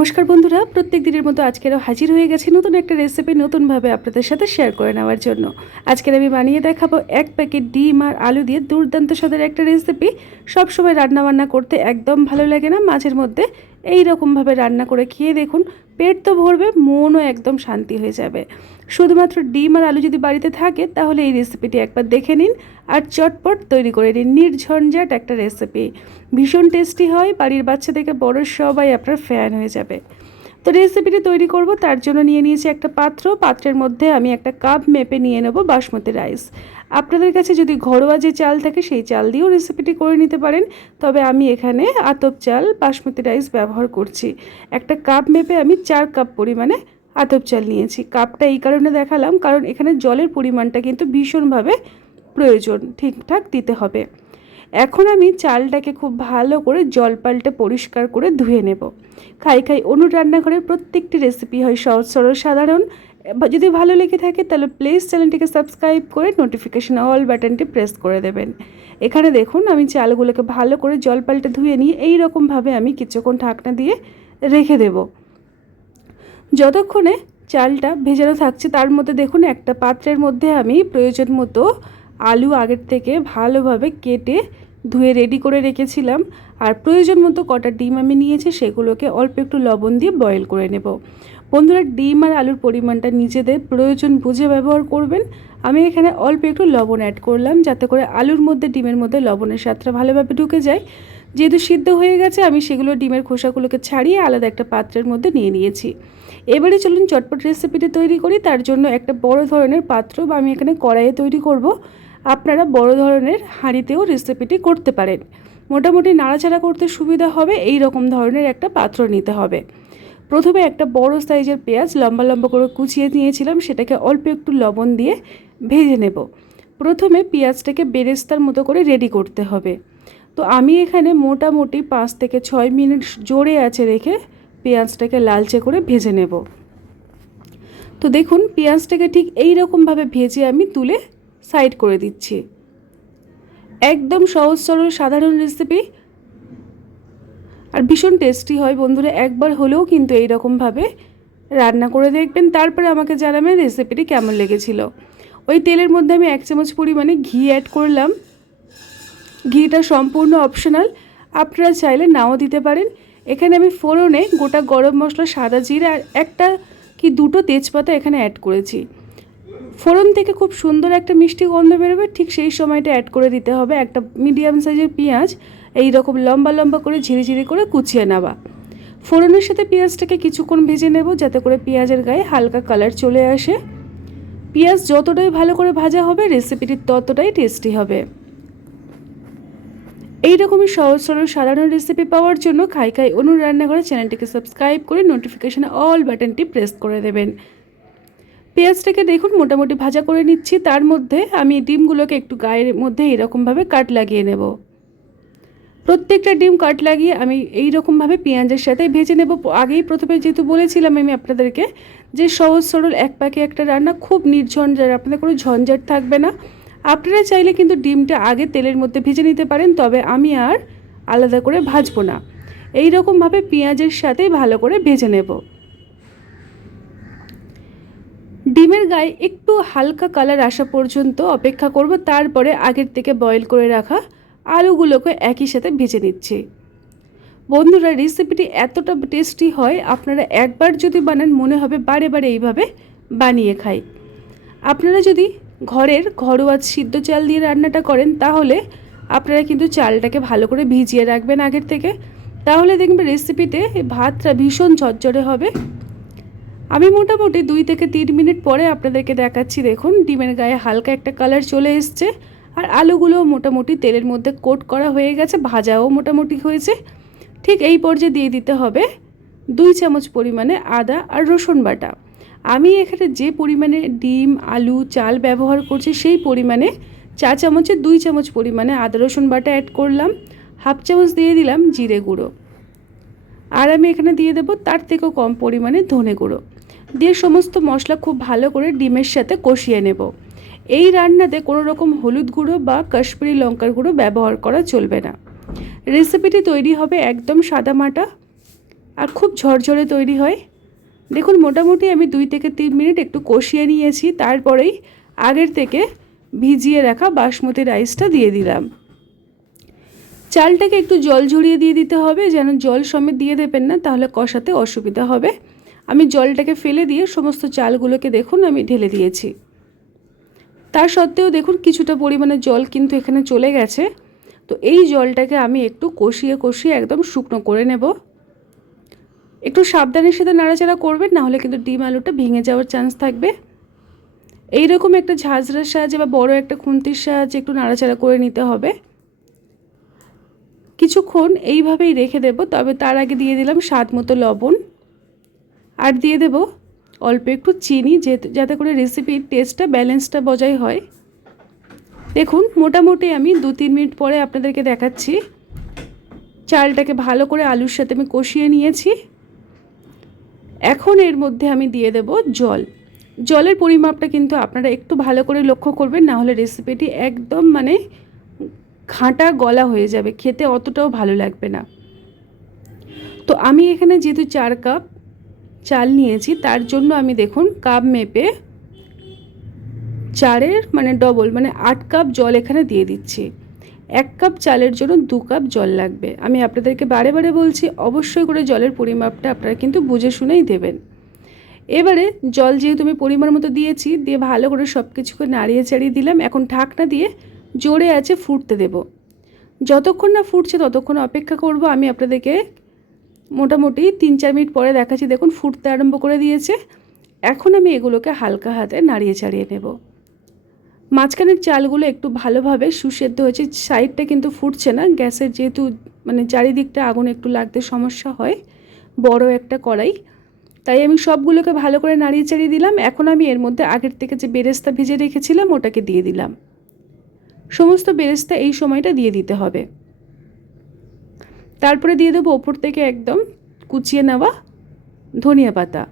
নমস্কার বন্ধুরা, প্রত্যেক দিনের মতো আজকেরও হাজির হয়ে গেছি নতুন একটা রেসিপি নতুনভাবে আপনাদের সাথে শেয়ার করে নেওয়ার জন্য। আজকের আমি বানিয়ে দেখাবো এক প্যাকেট ডিম আর আলু দিয়ে দুর্দান্ত স্বাদের একটা রেসিপি। সবসময় রান্নাবান্না করতে একদম ভালো লাগে না, মাঝের মধ্যে এই রকমভাবে রান্না করে খেয়ে দেখুন, পেট তো ভরবে, মনও একদম শান্তি হয়ে যাবে। শুধুমাত্র ডিম আর আলু যদি বাড়িতে থাকে তাহলে এই রেসিপিটি একবার দেখে নিন আর চটপট তৈরি করে নিন। নির্ঝঞ্ঝাট একটা রেসিপি, ভীষণ টেস্টি হয়, বাড়ির বাচ্চা থেকে বড় সবাই আপনার ফ্যান হয়ে যাবে। তো রেসিপিটি তৈরি করব, তার জন্য নিয়ে নিয়েছি একটা পাত্রের মধ্যে আমি একটা কাপ মেপে নিয়ে নেব বাসমতি রাইস। আপনাদের কাছে যদি ঘরোয়া যে চাল থাকে সেই চাল দিয়েও রেসিপিটি করে নিতে পারেন, তবে আমি এখানে আতপ চাল বাসমতি রাইস ব্যবহার করছি। একটা কাপ মেপে আমি 4 কাপ পরিমাণে আতপ চাল নিয়েছি। কাপটা এই কারণে দেখালাম কারণ এখানে জলের পরিমাণটা কিন্তু ভীষণভাবে প্রয়োজন, ঠিকঠাক দিতে হবে। এখন আমি চালটাকে খুব ভালো করে জল পাল্টে পরিষ্কার করে ধুয়ে নেব। খাই অনুর রান্নাঘরের প্রত্যেকটি রেসিপি হয় সহজ সরল সাধারণ। যদি ভালো লেগে থাকে তাহলে প্লিজ চ্যানেলটিকে সাবস্ক্রাইব করে নোটিফিকেশন অল বাটনটি প্রেস করে দেবেন। এখানে দেখুন আমি চালগুলোকে ভালো করে জল পাল্টে ধুয়ে নিয়ে এই রকমভাবে আমি কিছুক্ষণ ঢাকনা দিয়ে রেখে দেব। যতক্ষণে চালটা ভেজানো থাকছে তার মধ্যে দেখুন একটা পাত্রের মধ্যে আমি প্রয়োজন মতো আলু আগের থেকে ভালোভাবে কেটে ধুয়ে রেডি করে রেখেছিলাম, আর প্রয়োজন মতো কটা ডিম আমি নিয়েছি, সেগুলোকে অল্প একটু লবণ দিয়ে বয়েল করে নেব। বন্ধুরা, ডিম আর আলুর পরিমাণটা নিজেদের প্রয়োজন বুঝে ব্যবহার করবেন। আমি এখানে অল্প একটু লবণ অ্যাড করলাম যাতে করে আলুর মধ্যে ডিমের মধ্যে লবণের স্বাদটা ভালোভাবে ঢুকে যায়। যেহেতু সিদ্ধ হয়ে গেছে আমি সেগুলো ডিমের খোসাগুলোকে ছাড়িয়ে আলাদা একটা পাত্রের মধ্যে নিয়ে নিয়েছি। এবারে চলুন চটপট রেসিপিটি তৈরি করি। তার জন্য একটা বড় ধরনের পাত্র বা আমি এখানে কড়াইয়ে তৈরি করব। আপনারা বড় ধরনের হাঁড়িতেও রেসিপিটি করতে পারেন। মোটামুটি নাড়াচাড়া করতে সুবিধা হবে এই রকম ধরনের একটা পাত্র নিতে হবে। প্রথমে একটা বড় সাইজের পেঁয়াজ লম্বা লম্বা করে কুচিয়ে নিয়েছিলাম, সেটাকে অল্প একটু লবণ দিয়ে ভেজে নেব। প্রথমে পেঁয়াজটাকে বেরেস্তার মতো করে রেডি করতে হবে। তো আমি এখানে মোটামুটি 5 থেকে 6 মিনিট জোরে আঁচে রেখে পেঁয়াজটাকে লালচে করে ভেজে নেব। তো দেখুন পেঁয়াজটাকে ঠিক এই রকমভাবে ভেজে আমি তুলে সাইড করে দিচ্ছি। একদম সহজ সরল সাধারণ রেসিপি আর ভীষণ টেস্টি হয়। বন্ধুরা, একবার হলেও কিন্তু এই রকমভাবে রান্না করে দেখবেন, তারপরে আমাকে জানাবেন রেসিপিটি কেমন লেগেছিল। ওই তেলের মধ্যে আমি 1 চামচ পরিমাণে ঘি অ্যাড করলাম। ঘিটা সম্পূর্ণ অপশনাল, আপনারা চাইলে নাও দিতে পারেন। এখানে আমি ফোড়নে গোটা গরম মশলা, সাদা জিরা আর একটা কি দুটো তেজপাতা এখানে অ্যাড করেছি। ফোড়ন থেকে খুব সুন্দর একটা মিষ্টি গন্ধ বেরোবে, ঠিক সেই সময়টা অ্যাড করে দিতে হবে একটা মিডিয়াম সাইজের পেঁয়াজ, এই রকম লম্বা লম্বা করে ঝিরিঝিরি করে কুচিয়ে নেওয়া। ফোড়নের সাথে পেঁয়াজটাকে কিছুক্ষণ ভেজে নেব যাতে করে পেঁয়াজের গায়ে হালকা কালার চলে আসে। পেঁয়াজ যতটাই ভালো করে ভাজা হবে রেসিপিটি ততটাই টেস্টি হবে। এইরকমই সহজ সরল সাধারণ রেসিপি পাওয়ার জন্য খাই অনুর রান্নাঘরে চ্যানেলটিকে সাবস্ক্রাইব করে নোটিফিকেশন অল বাটনটি প্রেস করে দেবেন। পেঁয়াজটাকে দেখুন মোটামুটি ভাজা করে নিচ্ছি। তার মধ্যে আমি ডিমগুলোকে একটু গায়ের মধ্যে এরকমভাবে কাট লাগিয়ে নেব। প্রত্যেকটা ডিম কাট লাগিয়ে আমি এই রকমভাবে পেঁয়াজের সাথে ভেজে নেব। আগেই প্রথমে যেহেতু বলেছিলাম আমি আপনাদেরকে যে সহজ সরল এক পাকে একটা রান্না, খুব নির্ঝঞ্ঝাট, আপনাদের কোনো ঝঞ্ঝাট থাকবে না। আপনারা চাইলে কিন্তু ডিমটা আগে তেলের মধ্যে ভেজে নিতে পারেন, তবে আমি আর আলাদা করে ভাজবো না। এই রকমভাবে পেঁয়াজের সাথেই ভালো করে ভেজে নেব। ডিমের গায়ে একটু হালকা কালার আসা পর্যন্ত অপেক্ষা করব, তারপরে আগের থেকে বয়েল করে রাখা আলুগুলোকে একই সাথে ভেজে নিচ্ছি। বন্ধুরা, রেসিপিটি এতটা টেস্টি হয়, আপনারা একবার যদি বানান মনে হবে বারে বারে এইভাবে বানিয়ে খাই। আপনারা যদি ঘরের ঘরোয়া সিদ্ধ চাল দিয়ে রান্নাটা করেন তাহলে আপনারা কিন্তু চালটাকে ভালো করে ভিজিয়ে রাখবেন আগের থেকে, তাহলে দেখবেন রেসিপিতে ভাতটা ভীষণ ঝরঝরে হবে। আমি মোটামুটি 2 থেকে 3 মিনিট পরে আপনাদেরকে দেখাচ্ছি। দেখুন ডিমের গায়ে হালকা একটা কালার চলে এসছে আর আলুগুলোও মোটামুটি তেলের মধ্যে কোট করা হয়ে গেছে, ভাজাও মোটামুটি হয়েছে। ঠিক এই পর্যায়ে দিয়ে দিতে হবে 2 চামচ পরিমাণে আদা আর রসুন বাটা। আমি এখানে যে পরিমাণে ডিম আলু চাল ব্যবহার করছি সেই পরিমাণে 4 চামচে 2 চামচ পরিমাণে আদা রসুন বাটা অ্যাড করলাম। হাফ চামচ দিয়ে দিলাম জিরে গুঁড়ো, আর আমি এখানে দিয়ে দেবো তার থেকেও কম পরিমাণে ধনে গুঁড়ো দিয়ে সমস্ত মশলা খুব ভালো করে ডিমের সাথে কষিয়ে নেব। এই রান্নাতে কোনো রকম হলুদ গুঁড়ো বা কাশ্মীরি লঙ্কার গুঁড়ো ব্যবহার করা চলবে না। রেসিপিটি তৈরি হবে একদম সাদামাটা। আর খুব ঝরঝরে তৈরি হয়। দেখুন মোটামুটি আমি 2 থেকে 3 মিনিট একটু কষিয়ে নিয়েছি, তারপরেই আগের থেকে ভিজিয়ে রাখা বাসমতি রাইসটা দিয়ে দিলাম। চালটাকে একটু জল ঝরিয়ে দিয়ে দিতে হবে, যেন জল সমেত দিয়ে দেবেন না, তাহলে কষাতে অসুবিধা হবে। আমি জলটাকে ফেলে দিয়ে সমস্ত চালগুলোকে দেখুন আমি ঢেলে দিয়েছি। তার সত্ত্বেও দেখুন কিছুটা পরিমাণে জল কিন্তু এখানে চলে গেছে। তো এই জলটাকে আমি একটু কষিয়ে কষিয়ে একদম শুকনো করে নেব। একটু সাবধানের সাথে নাড়াচাড়া করবেন, না হলে কিন্তু ডিম আলুটা ভেঙে যাওয়ার চান্স থাকবে। এইরকম একটা ঝাঁঝরার সাহায্যে বা বড় একটা খুন্তির সাহায্যে একটু নাড়াচাড়া করে নিতে হবে। কিছুক্ষণ এইভাবেই রেখে দেব। তবে তার আগে দিয়ে দিলাম স্বাদ মতো লবণ, আর দিয়ে দেব অল্প একটু চিনি, যাতে করে রেসিপির টেস্টটা ব্যালেন্সটা বজায় হয়। দেখুন মোটামুটি আমি 2-3 মিনিট পরে আপনাদেরকে দেখাচ্ছি। চালটাকে ভালো করে আলুর সাথে আমি কষিয়ে নিয়েছি। এখন এর মধ্যে আমি দিয়ে দেব জল। জলের পরিমাপটা কিন্তু আপনারা একটু ভালো করে লক্ষ্য করবেন, না হলে রেসিপিটি একদম মানে ঘাঁটা গলা হয়ে যাবে, খেতে অতটাও ভালো লাগবে না। তো আমি এখানে যেহেতু 4 কাপ চাল নিয়েছি, তার জন্য আমি দেখুন কাপ মেপে 4-এর মানে ডবল মানে 8 কাপ জল এখানে দিয়ে দিচ্ছি। 1 কাপ চালের জন্য 2 কাপ জল লাগবে। আমি আপনাদেরকে বারে বারে বলছি, অবশ্যই করে জলের পরিমাপটা আপনারা কিন্তু বুঝে শুনেই দেবেন। এবারে জল যেহেতু আমি পরিমাণ মতো দিয়েছি, দিয়ে ভালো করে সব কিছুকে নাড়িয়ে চাড়িয়ে দিলাম। এখন ঢাকনা দিয়ে জোরে আছে ফুটতে দেব। যতক্ষণ না ফুটছে ততক্ষণ অপেক্ষা করব। আমি আপনাদেরকে মোটামুটি 3-4 মিনিট পরে দেখাচ্ছি। দেখুন ফুটতে আরম্ভ করে দিয়েছে। এখন আমি এগুলোকে হালকা হাতে নাড়িয়ে চাড়িয়ে নেব। মাঝখানের চালগুলো একটু ভালোভাবে সুসেদ্ধ হয়েছে, সাইডটা কিন্তু ফুটছে না। গ্যাসের যেহেতু মানে চারিদিকটা আগুন একটু লাগতে সমস্যা হয়, বড় একটা কড়াই, তাই আমি সবগুলোকে ভালো করে নাড়িয়ে চাড়িয়ে দিলাম। এখন আমি এর মধ্যে আগের থেকে যে বেরেস্তা ভেজে রেখেছিলাম ওটাকে দিয়ে দিলাম। সমস্ত বেরেস্তা এই সময়টা দিয়ে দিতে হবে। তারপরে দিয়ে দেবো ওপর থেকে একদম কুচিয়ে নেওয়া ধনিয়া পাতা,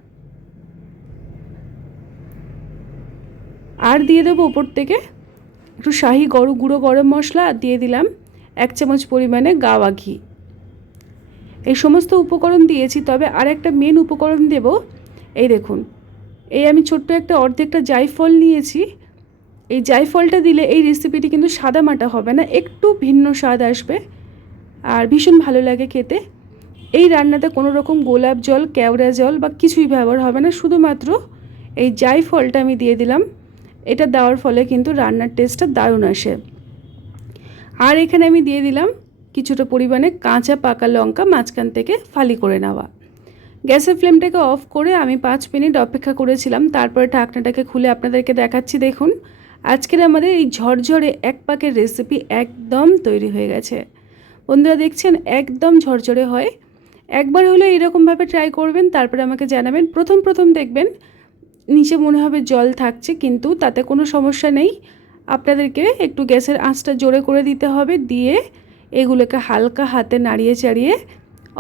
আর দিয়ে দেবো ওপর থেকে একটু শাহি গুঁড়ো গরম মশলা, আর দিয়ে দিলাম 1 চামচ পরিমাণে গাওয়া ঘি। এই সমস্ত উপকরণ দিয়েছি। তবে আর একটা মেন উপকরণ দেব। এই দেখুন, এই আমি ছোট্ট একটা অর্ধেকটা জায়ফল নিয়েছি। এই জায়ফলটা দিলে এই রেসিপিটি কিন্তু সাদা মাটা হবে না, একটু ভিন্ন স্বাদ আসবে আর ভীষণ ভালো লাগে খেতে। এই রান্নাতে কোনো রকম গোলাপ জল, কেওড়া জল বা কিছুই ব্যবহার হবে না, শুধুমাত্র এই জায়ফলটা আমি দিয়ে দিলাম। এটা দেওয়ার ফলে কিন্তু রান্নার টেস্টটা দারুণ আসে। আর এখানে আমি দিয়ে দিলাম কিছুটা পরিমাণে কাঁচা পাকা লঙ্কা মাঝখান থেকে ফালি করে নেওয়া। গ্যাসের ফ্লেমটাকে অফ করে আমি 5 মিনিট অপেক্ষা করেছিলাম। তারপরে ঢাকনাটাকে খুলে আপনাদেরকে দেখাচ্ছি। দেখুন আজকের আমাদের এই ঝরঝরে 1 পাকের রেসিপি একদম তৈরি হয়ে গেছে। বন্ধুরা দেখছেন একদম ঝরঝরে হয়। একবার হলো এরকমভাবে ট্রাই করবেন, তারপরে আমাকে জানাবেন। প্রথম দেখবেন নিচে মনে হবে জল থাকছে, কিন্তু তাতে কোনো সমস্যা নেই। আপনাদেরকে একটু গ্যাসের আঁচটা জোরে করে দিতে হবে, দিয়ে এগুলোকে হালকা হাতে নাড়িয়ে চাড়িয়ে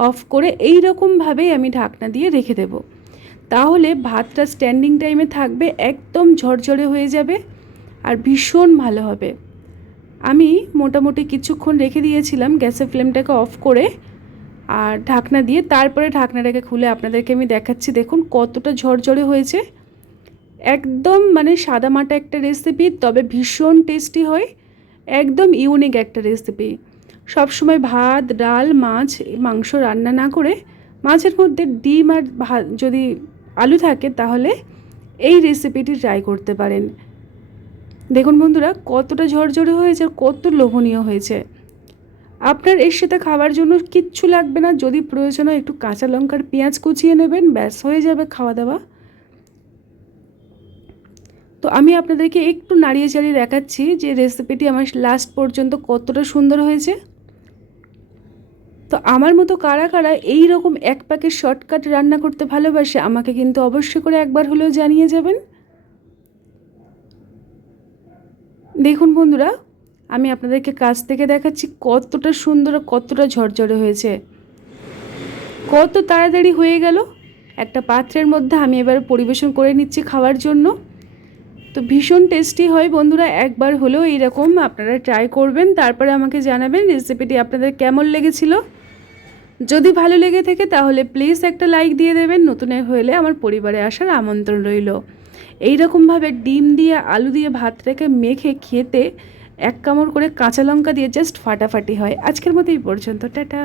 অফ করে এই রকমভাবেই আমি ঢাকনা দিয়ে রেখে দেব। তাহলে ভাতটা স্ট্যান্ডিং টাইমে থাকবে, একদম ঝরঝরে হয়ে যাবে আর ভীষণ ভালো হবে। আমি মোটামুটি কিছুক্ষণ রেখে দিয়েছিলাম গ্যাসের ফ্লেমটাকে অফ করে আর ঢাকনা দিয়ে। তারপরে ঢাকনাটাকে খুলে আপনাদেরকে আমি দেখাচ্ছি। দেখুন কতটা ঝরঝরে হয়েছে। একদম মানে সাদামাটা একটা রেসিপি, তবে ভীষণ টেস্টি হয়। একদম ইউনিক একটা রেসিপি। সবসময় ভাত, ডাল, মাছ, মাংস রান্না না করে মাছের মধ্যে ডিম আর যদি আলু থাকে, তাহলে এই রেসিপিটি ট্রাই করতে পারেন। দেখুন বন্ধুরা কতটা ঝরঝরে হয়েছে, কত লোভনীয় হয়েছে। আপনার এর সাথে খাওয়ার জন্য কিচ্ছু লাগবে না। যদি প্রয়োজন হয় একটু কাঁচা লঙ্কার পেঁয়াজ কুচিয়ে নেবেন, ব্যাস হয়ে যাবে খাওয়া দাওয়া। তো আমি আপনাদেরকে একটু নাড়িয়ে চাড়িয়ে দেখাচ্ছি যে রেসিপিটি আমার লাস্ট পর্যন্ত কতটা সুন্দর হয়েছে। তো আমার মতো কারা কারা এই রকম 1 প্যাকেট শর্টকাট রান্না করতে ভালোবাসে, আমাকে কিন্তু অবশ্যই করে একবার হলেও জানিয়ে যাবেন। দেখুন বন্ধুরা আমি আপনাদেরকে কাছ থেকে দেখাচ্ছি কতটা সুন্দর, কতটা ঝরঝরে হয়েছে, কত তাড়াতাড়ি হয়ে গেল। একটা পাত্রের মধ্যে আমি এবার পরিবেশন করে নিচ্ছি খাওয়ার জন্য। তো ভীষণ টেস্টি হয় বন্ধুরা, একবার হলেও এইরকম আপনারা ট্রাই করবেন, তারপরে আমাকে জানাবেন রেসিপিটি আপনাদের কেমন লেগেছিল। যদি ভালো লেগে থাকে তাহলে প্লিজ একটা লাইক দিয়ে দেবেন। নতুন হলে আমার পরিবারে আসার আমন্ত্রণ রইল। এইরকমভাবে ডিম দিয়ে আলু দিয়ে ভাতটাকে মেখে খেতে এক কামড় করে কাঁচা লঙ্কা দিয়ে জাস্ট ফাটাফাটি হয়। আজকের মতো এই পর্যন্ত, টাটা।